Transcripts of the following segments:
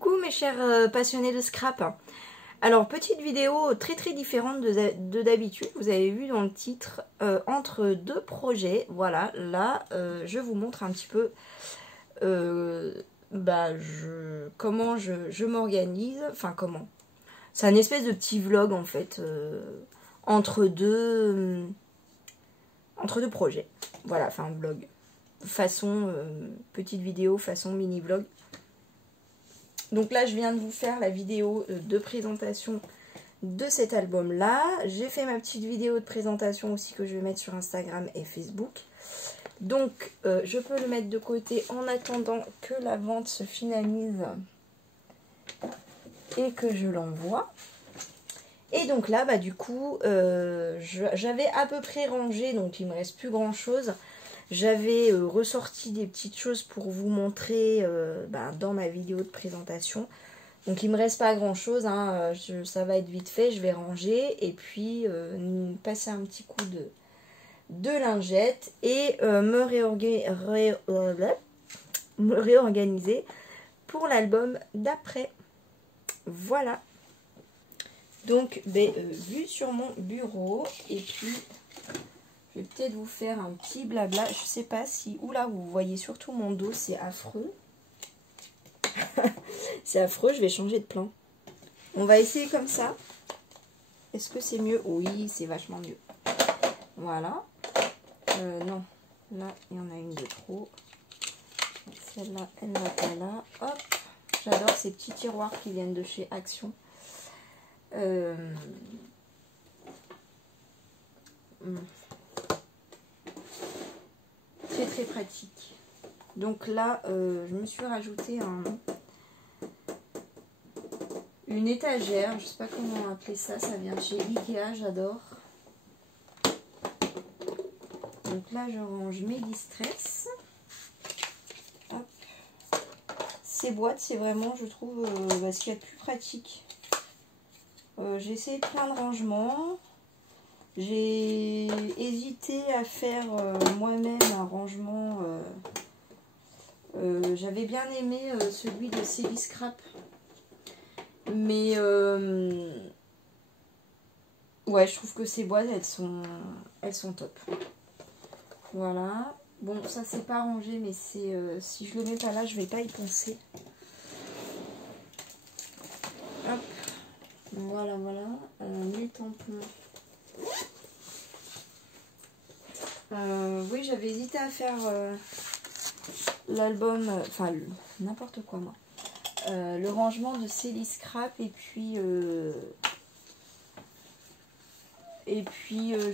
Coucou mes chers passionnés de scrap. Alors petite vidéo très différente de d'habitude. Vous avez vu dans le titre entre deux projets. Voilà, là je vous montre un petit peu comment je m'organise. Enfin comment. C'est un espèce de petit vlog en fait entre deux projets. Voilà, enfin vlog. Façon petite vidéo, façon mini vlog. Donc là, je viens de vous faire la vidéo de présentation de cet album-là. J'ai fait ma petite vidéo de présentation aussi que je vais mettre sur Instagram et Facebook. Donc, je peux le mettre de côté en attendant que la vente se finalise et que je l'envoie. Et donc là, bah du coup, j'avais à peu près rangé, donc il ne me reste plus grand-chose. J'avais ressorti des petites choses pour vous montrer dans ma vidéo de présentation. Donc il ne me reste pas grand chose, hein. Ça va être vite fait, je vais ranger et puis passer un petit coup de lingette et me réorganiser pour l'album d'après. Voilà. Donc vue sur mon bureau et puis... Je vais peut-être vous faire un petit blabla. Je sais pas si... Oula, vous voyez surtout mon dos, c'est affreux. C'est affreux, je vais changer de plan. On va essayer comme ça. Est-ce que c'est mieux? Oui, c'est vachement mieux. Voilà. Non, là, il y en a une de trop. Celle-là, elle va pas là. Hop. J'adore ces petits tiroirs qui viennent de chez Action. Très pratique. Donc là je me suis rajouté une étagère, je sais pas comment appeler ça, ça vient de chez Ikea, j'adore. Donc là je range mes distress. Hop. Ces boîtes c'est vraiment, je trouve, ce qu'il y a de plus pratique. J'ai essayé plein de rangements. J'ai hésité à faire moi-même un rangement. J'avais bien aimé celui de Céliscrap. Mais ouais, je trouve que ces boîtes, elles sont top. Voilà. Bon, ça c'est pas rangé, mais c'est si je le mets pas là, je vais pas y penser. Hop. Voilà. Les tampons. Oui, j'avais hésité à faire l'album, enfin n'importe quoi moi. Le rangement de Céliscrap et puis je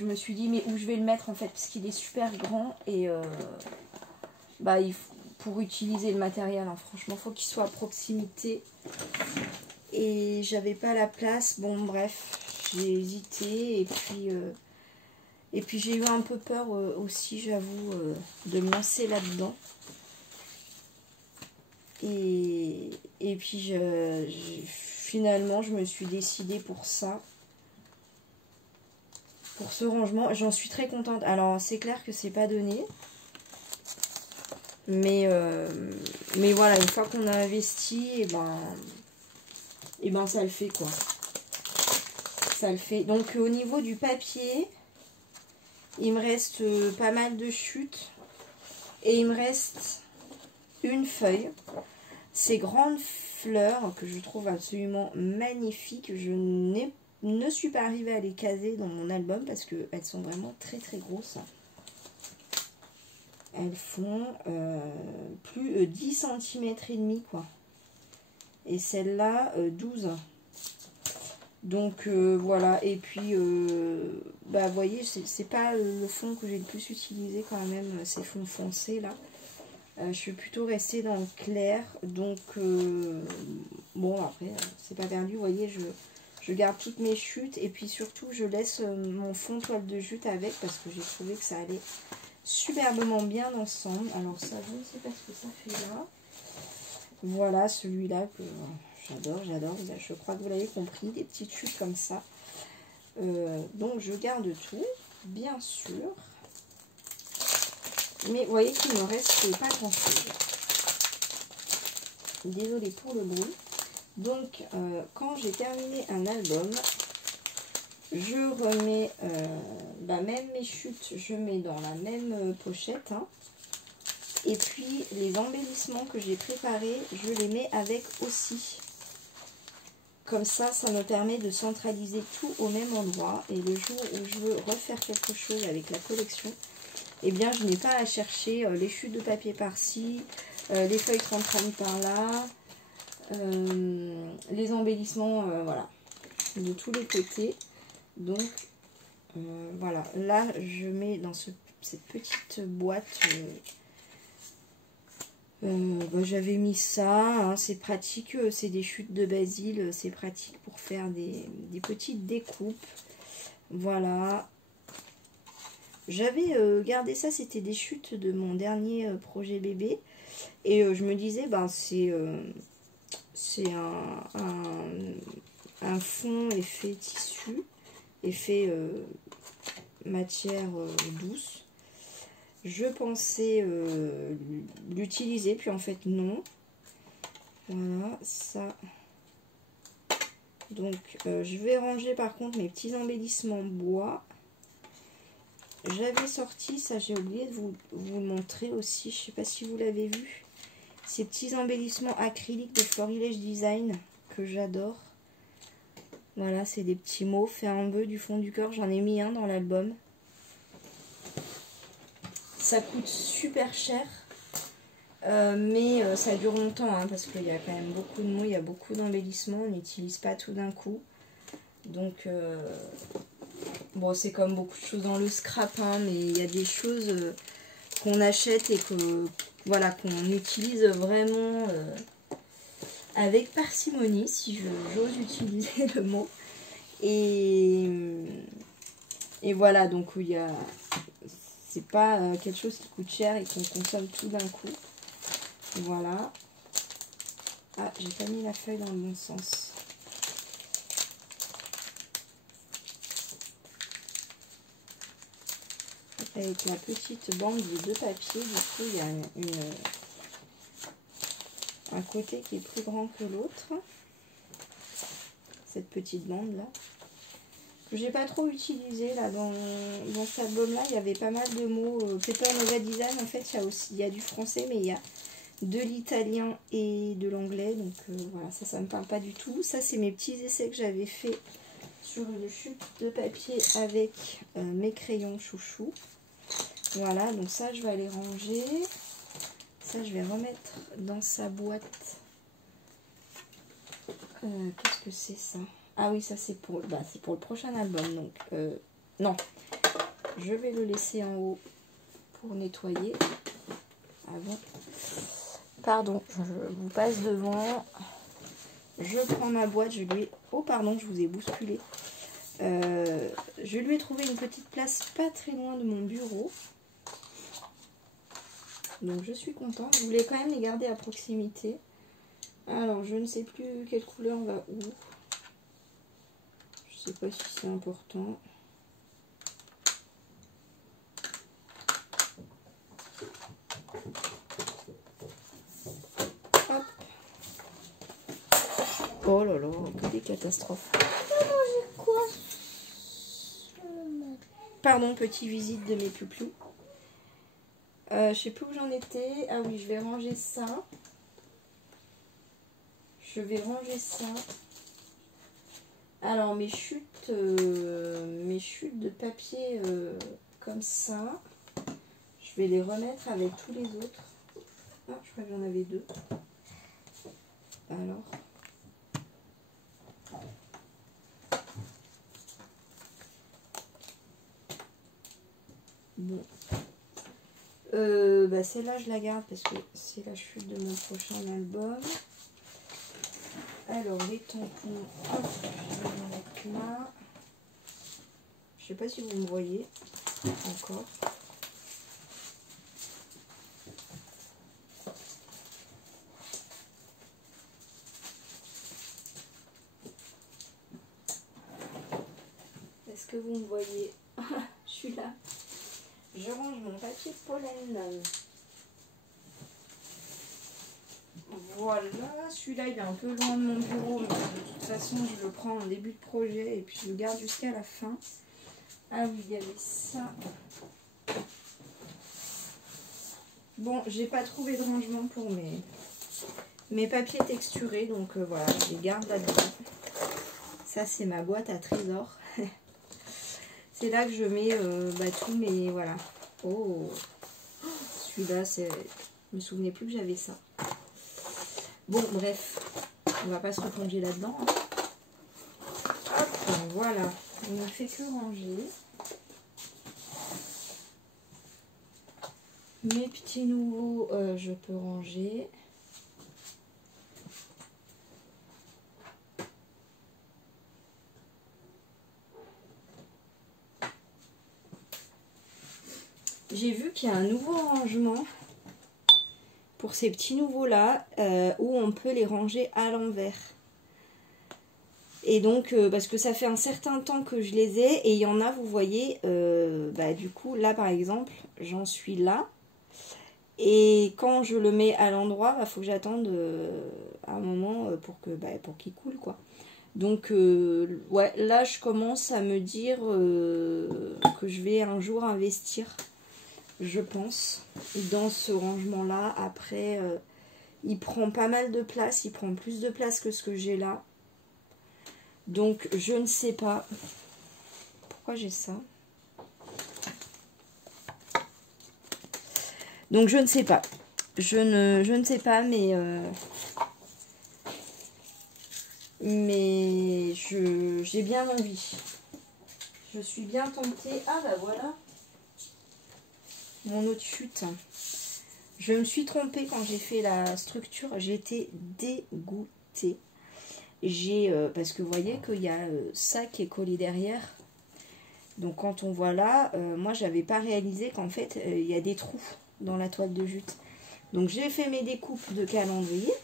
me suis dit mais où je vais le mettre en fait parce qu'il est super grand et pour utiliser le matériel, hein, franchement faut qu'il soit à proximité et j'avais pas la place. Bon bref, j'ai hésité et puis j'ai eu un peu peur aussi, j'avoue, de me lancer là-dedans. Et puis finalement, je me suis décidée pour ça. Pour ce rangement, j'en suis très contente. Alors, c'est clair que c'est pas donné. Mais voilà, une fois qu'on a investi, et ben ça le fait quoi. Ça le fait. Donc, au niveau du papier... Il me reste pas mal de chutes et il me reste une feuille. Ces grandes fleurs que je trouve absolument magnifiques. Je ne suis pas arrivée à les caser dans mon album parce qu'elles sont vraiment très grosses. Elles font plus 10 cm et demi quoi. Et celle-là 12. Donc voilà, et puis vous voyez, c'est pas le fond que j'ai le plus utilisé quand même, ces fonds foncés là. Je suis plutôt restée dans le clair, donc bon après c'est pas perdu, vous voyez, je garde toutes mes chutes et puis surtout je laisse mon fond toile de jute avec parce que j'ai trouvé que ça allait superbement bien ensemble. Alors ça, je ne sais pas ce que ça fait là. Voilà celui-là que... J'adore, je crois que vous l'avez compris, des petites chutes comme ça. Donc je garde tout, bien sûr. Mais vous voyez qu'il ne me reste pas grand chose. Désolée pour le bruit. Donc, quand j'ai terminé un album, je remets, même mes chutes, je mets dans la même pochette. Hein. Et puis, les embellissements que j'ai préparés, je les mets avec aussi. Comme ça, ça me permet de centraliser tout au même endroit. Et le jour où je veux refaire quelque chose avec la collection, eh bien, je n'ai pas à chercher les chutes de papier par-ci, les feuilles 30-30 par-là, les embellissements, voilà, de tous les côtés. Donc, voilà. Là, je mets dans cette petite boîte... j'avais mis ça, hein, c'est pratique, c'est des chutes de basil, c'est pratique pour faire des petites découpes. Voilà. J'avais gardé ça, c'était des chutes de mon dernier projet bébé. Et je me disais, c'est un fond effet tissu, effet matière douce. Je pensais l'utiliser, puis en fait non. Voilà, ça. Donc, je vais ranger par contre mes petits embellissements bois. J'avais sorti, ça j'ai oublié de vous le montrer aussi, je ne sais pas si vous l'avez vu. Ces petits embellissements acryliques de Florilège Design que j'adore. Voilà, c'est des petits mots faits en bleu du fond du cœur. J'en ai mis un dans l'album. Ça coûte super cher, mais ça dure longtemps hein, parce qu'il y a quand même beaucoup de mots, il y a beaucoup d'embellissements, on n'utilise pas tout d'un coup. Donc, bon, c'est comme beaucoup de choses dans le scrap, hein, mais il y a des choses qu'on achète et que voilà, qu'on utilise vraiment avec parcimonie, si j'ose utiliser le mot. Et voilà, donc il y a... C'est pas quelque chose qui coûte cher et qu'on consomme tout d'un coup. Voilà. Ah, j'ai pas mis la feuille dans le bon sens. Avec la petite bande de papier, du coup, il y a un côté qui est plus grand que l'autre. Cette petite bande là. Que j'ai pas trop utilisé là dans cet album là. Il y avait pas mal de mots. Paper Nova Design, en fait, il y a du français, mais il y a de l'italien et de l'anglais. Donc voilà, ça me parle pas du tout. Ça, c'est mes petits essais que j'avais fait sur une chute de papier avec mes crayons chouchou. Voilà, donc ça, je vais aller ranger. Ça, je vais remettre dans sa boîte. Qu'est-ce que c'est ça? Ah oui, ça c'est pour le prochain album. Donc, non, je vais le laisser en haut pour nettoyer. Avant. Pardon, je vous passe devant. Je prends ma boîte, je lui ai... Oh pardon, je vous ai bousculé. Je lui ai trouvé une petite place pas très loin de mon bureau. Donc je suis contente. Je voulais quand même les garder à proximité. Alors, je ne sais plus quelle couleur va où. Je sais pas si c'est important. Hop. Oh là là, que des catastrophes. Pardon, petite visite de mes pupilles. Je sais plus où j'en étais. Ah oui, je vais ranger ça. Je vais ranger ça. Alors, mes chutes de papier comme ça, je vais les remettre avec tous les autres. Ah, je crois que j'en avais deux. Alors. Bon. Celle-là, je la garde parce que c'est la chute de mon prochain album. Alors, les tampons, hop, je vais les mettre là. Je sais pas si vous me voyez encore. Est-ce que vous me voyez? Je suis là. Je range mon papier pollen. voilà, celui-là il est un peu loin de mon bureau, mais de toute façon je le prends en début de projet et puis je le garde jusqu'à la fin. Ah oui, il y avait ça. Bon, j'ai pas trouvé de rangement pour mes papiers texturés, donc voilà, je les garde là-dedans. Ça c'est ma boîte à trésors. C'est là que je mets tous mes... Voilà. Oh, celui-là, c'est... Je me souvenais plus que j'avais ça. Bon, bref. On va pas se replonger là-dedans. Hein. Hop, voilà. On ne fait que ranger. Mes petits nouveaux, je peux ranger. J'ai vu qu'il y a un nouveau rangement pour ces petits nouveaux là où on peut les ranger à l'envers. Et donc parce que ça fait un certain temps que je les ai et il y en a, vous voyez, du coup là par exemple j'en suis là et quand je le mets à l'endroit, faut que j'attende un moment pour qu'il coule quoi. Donc ouais, là je commence à me dire que je vais un jour investir, je pense, dans ce rangement là. Après il prend pas mal de place, il prend plus de place que ce que j'ai là, donc je ne sais pas pourquoi j'ai ça, donc je ne sais pas, je ne sais pas, mais j'ai bien envie, je suis bien tentée. Ah bah voilà mon autre chute. Je me suis trompée quand j'ai fait la structure, j'étais dégoûtée. Parce que vous voyez qu'il y a ça qui est collé derrière. Donc quand on voit là, moi j'avais pas réalisé qu'en fait il y a des trous dans la toile de jute. Donc j'ai fait mes découpes de calendrier.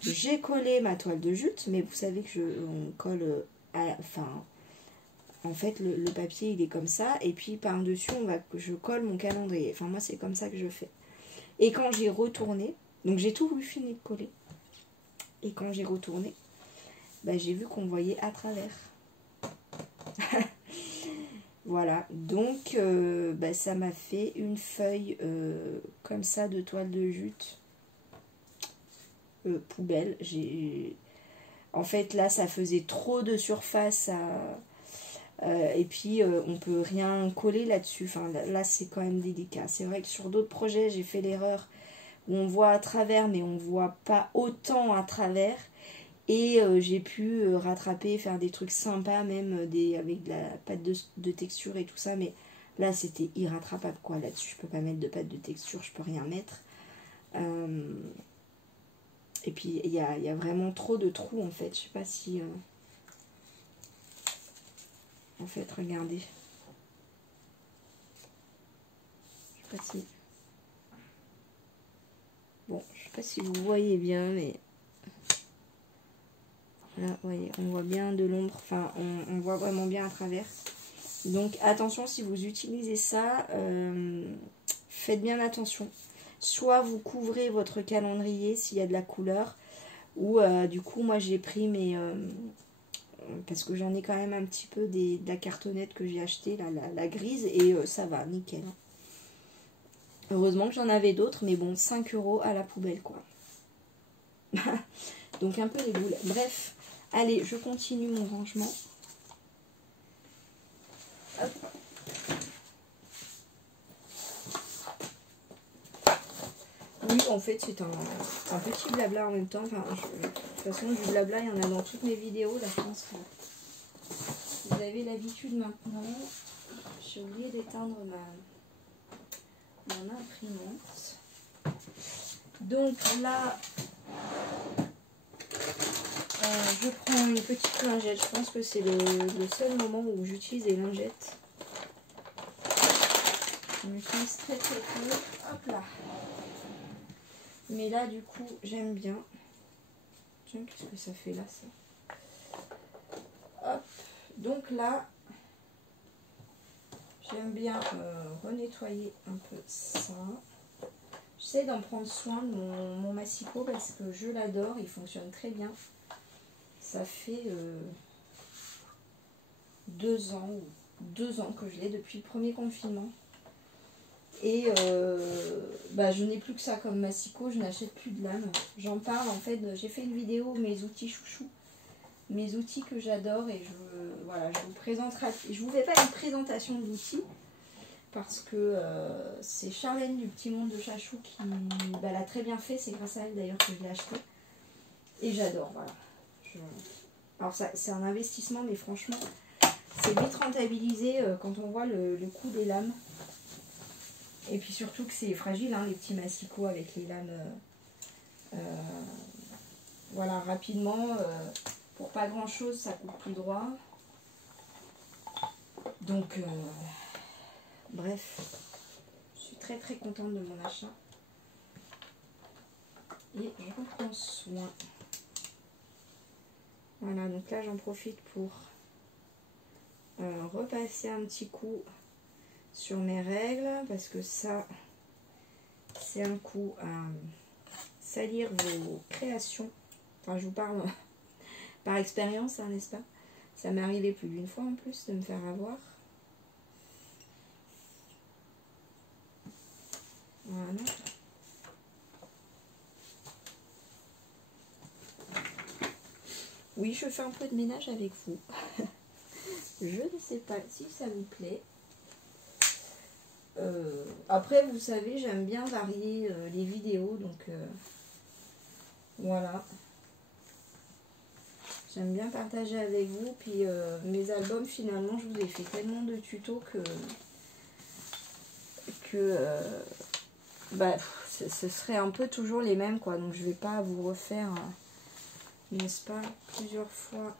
J'ai collé ma toile de jute, mais vous savez que on colle en fait le papier il est comme ça, et puis par dessus je colle mon calendrier. Enfin moi c'est comme ça que je fais. Et quand j'ai retourné, donc j'ai tout eu fini de coller, et quand j'ai retourné, j'ai vu qu'on voyait à travers. Voilà, donc ça m'a fait une feuille comme ça de toile de jute poubelle. En fait là ça faisait trop de surface et puis on peut rien coller là-dessus. Enfin là c'est quand même délicat. C'est vrai que sur d'autres projets j'ai fait l'erreur où on voit à travers, mais on voit pas autant à travers. Et j'ai pu rattraper, faire des trucs sympas, même avec de la pâte de texture et tout ça. Mais là, c'était irrattrapable, quoi. Là-dessus, je peux pas mettre de pâte de texture, je peux rien mettre. Et puis, il y a vraiment trop de trous, en fait. Je sais pas si... En fait, regardez. Je sais pas si... Bon, je sais pas si vous voyez bien, mais... Là, vous voyez, on voit bien de l'ombre, enfin, on voit vraiment bien à travers. Donc, attention, si vous utilisez ça, faites bien attention. Soit vous couvrez votre calendrier s'il y a de la couleur, ou du coup, moi, j'ai pris mes... parce que j'en ai quand même un petit peu de la cartonnette que j'ai acheté, là, la grise, et ça va, nickel. Heureusement que j'en avais d'autres, mais bon, 5 € à la poubelle, quoi. Donc, un peu les boules. Bref. Allez, je continue mon rangement. Hop. Oui, en fait, c'est un petit blabla en même temps. Enfin, de toute façon, du blabla, il y en a dans toutes mes vidéos. Là, je pense que vous avez l'habitude maintenant. J'ai oublié d'éteindre mon imprimante. Donc là... je prends une petite lingette. Je pense que c'est le seul moment où j'utilise les lingettes. Je m'utilise très très peu. Hop là. Mais là du coup j'aime bien. Tiens, qu'est-ce que ça fait là ça? Hop. Donc là j'aime bien renettoyer un peu ça. J'essaie d'en prendre soin de mon massicot parce que je l'adore, il fonctionne très bien. Ça fait 2 ans que je l'ai depuis le premier confinement. Et je n'ai plus que ça comme massicot, je n'achète plus de lame. J'en parle en fait, j'ai fait une vidéo mes outils chouchous, mes outils que j'adore et je vous présenterai. Je vous fais pas une présentation d'outils parce que c'est Charlène du Petit Monde de Chachou qui l'a très bien fait, c'est grâce à elle d'ailleurs que je l'ai acheté. Et j'adore, voilà. Alors c'est un investissement mais franchement c'est vite rentabilisé quand on voit le coût des lames. Et puis surtout que c'est fragile, hein, les petits massicots avec les lames. Voilà, rapidement, pour pas grand chose, ça coupe plus droit. Donc, bref, je suis très très contente de mon achat. Et je reprends soin. Voilà, donc là j'en profite pour repasser un petit coup sur mes règles parce que ça c'est un coup à salir vos créations. Enfin je vous parle par expérience, hein, n'est-ce pas? Ça m'est arrivé plus d'une fois en plus de me faire avoir. Voilà. Oui, je fais un peu de ménage avec vous. Je ne sais pas si ça vous plaît. Après, vous savez, j'aime bien varier les vidéos, donc voilà. J'aime bien partager avec vous. Puis mes albums, finalement, je vous ai fait tellement de tutos que ce serait un peu toujours les mêmes, quoi. Donc je vais pas vous refaire, n'est-ce pas, plusieurs fois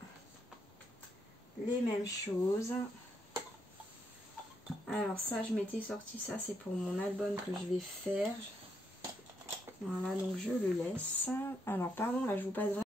les mêmes choses. Alors ça, je m'étais sorti ça, c'est pour mon album que je vais faire. Voilà, donc je le laisse. Alors pardon, là je vous passe